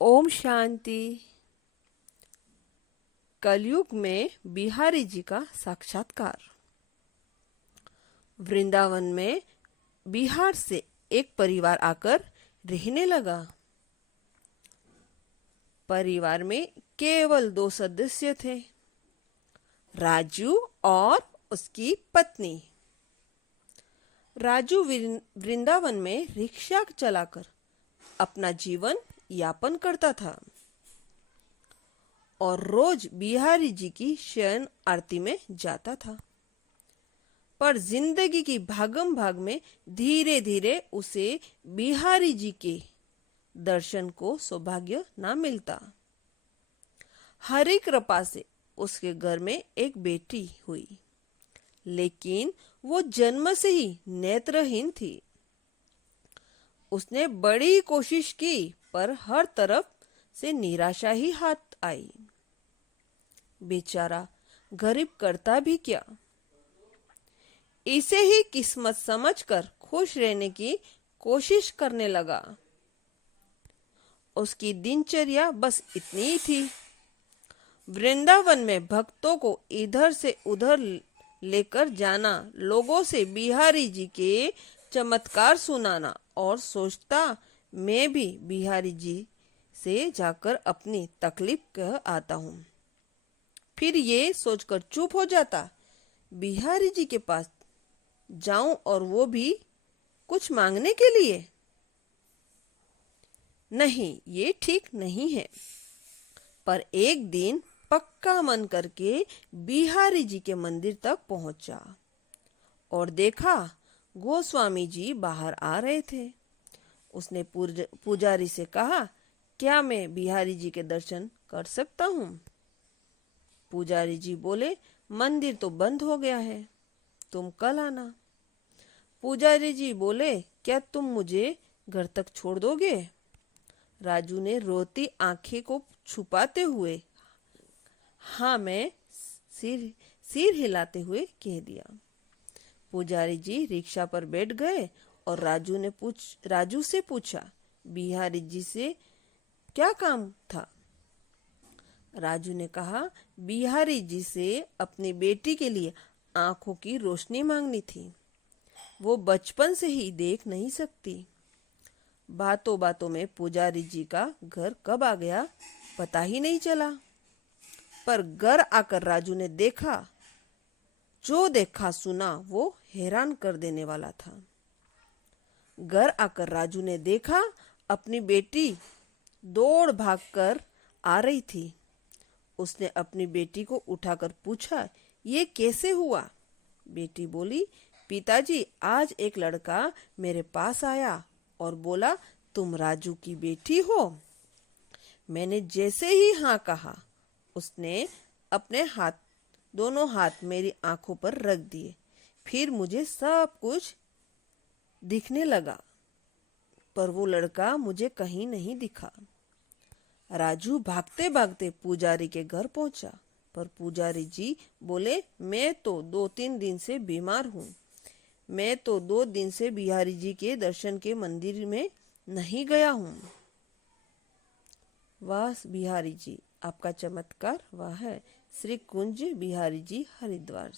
ओम शांति। कलयुग में बिहारी जी का साक्षात्कार। वृंदावन में बिहार से एक परिवार आकर रहने लगा। परिवार में केवल 2 सदस्य थे, राजू और उसकी पत्नी। राजू वृंदावन में रिक्शा चलाकर अपना जीवन यापन करता था और रोज बिहारी जी की शयन आरती में जाता था। पर जिंदगी की भागम भाग में धीरे धीरे उसे बिहारी जी के दर्शन को सौभाग्य न मिलता। हरि कृपा से उसके घर में एक बेटी हुई, लेकिन वो जन्म से ही नेत्रहीन थी। उसने बड़ी कोशिश की, पर हर तरफ से निराशा ही हाथ आई। बेचारा गरीब करता भी क्या। इसे ही किस्मत समझकर खुश रहने की कोशिश करने लगा। उसकी दिनचर्या बस इतनी ही थी। वृंदावन में भक्तों को इधर से उधर लेकर जाना, लोगों से बिहारी जी के चमत्कार सुनाना और सोचता मैं भी बिहारी जी से जाकर अपनी तकलीफ कह आता हूँ। फिर ये सोचकर चुप हो जाता, बिहारी जी के पास जाऊं और वो भी कुछ मांगने के लिए? नहीं, ये ठीक नहीं है। पर एक दिन पक्का मन करके बिहारी जी के मंदिर तक पहुंचा और देखा गोस्वामी जी बाहर आ रहे थे। उसने पुजारी से कहा, क्या मैं बिहारी जी के दर्शन कर सकता हूँ? पुजारी जी बोले, मंदिर तो बंद हो गया है, तुम कल आना। पुजारी जी बोले, क्या तुम मुझे घर तक छोड़ दोगे? राजू ने रोती आंखें को छुपाते हुए हाँ मैं सिर हिलाते हुए कह दिया। पुजारी जी रिक्शा पर बैठ गए और राजू से पूछा, बिहारी जी से क्या काम था? राजू ने कहा, बिहारी जी से अपनी बेटी के लिए आंखों की रोशनी मांगनी थी। वो बचपन से ही देख नहीं सकती। बातों बातों में पुजारी जी का घर कब आ गया पता ही नहीं चला। पर घर आकर राजू ने देखा, जो देखा सुना वो हैरान कर देने वाला था। घर आकर राजू ने देखा, अपनी बेटी दौड़ भाग कर आ रही थी। उसने अपनी बेटी को उठाकर पूछा, ये कैसे हुआ? बेटी बोली, पिताजी, आज एक लड़का मेरे पास आया और बोला, तुम राजू की बेटी हो। मैंने जैसे ही हाँ कहा, उसने अपने दोनों हाथ मेरी आंखों पर रख दिए। फिर मुझे सब कुछ दिखने लगा, पर वो लड़का मुझे कहीं नहीं दिखा। राजू भागते भागते पुजारी के घर पहुंचा, पर पुजारी जी बोले, मैं तो 2-3 दिन से बीमार हूँ। मैं तो 2 दिन से बिहारी जी के दर्शन के मंदिर में नहीं गया हूँ। वाह बिहारी जी, आपका चमत्कार वाह है। श्री कुंज बिहारी जी, हरिद्वार।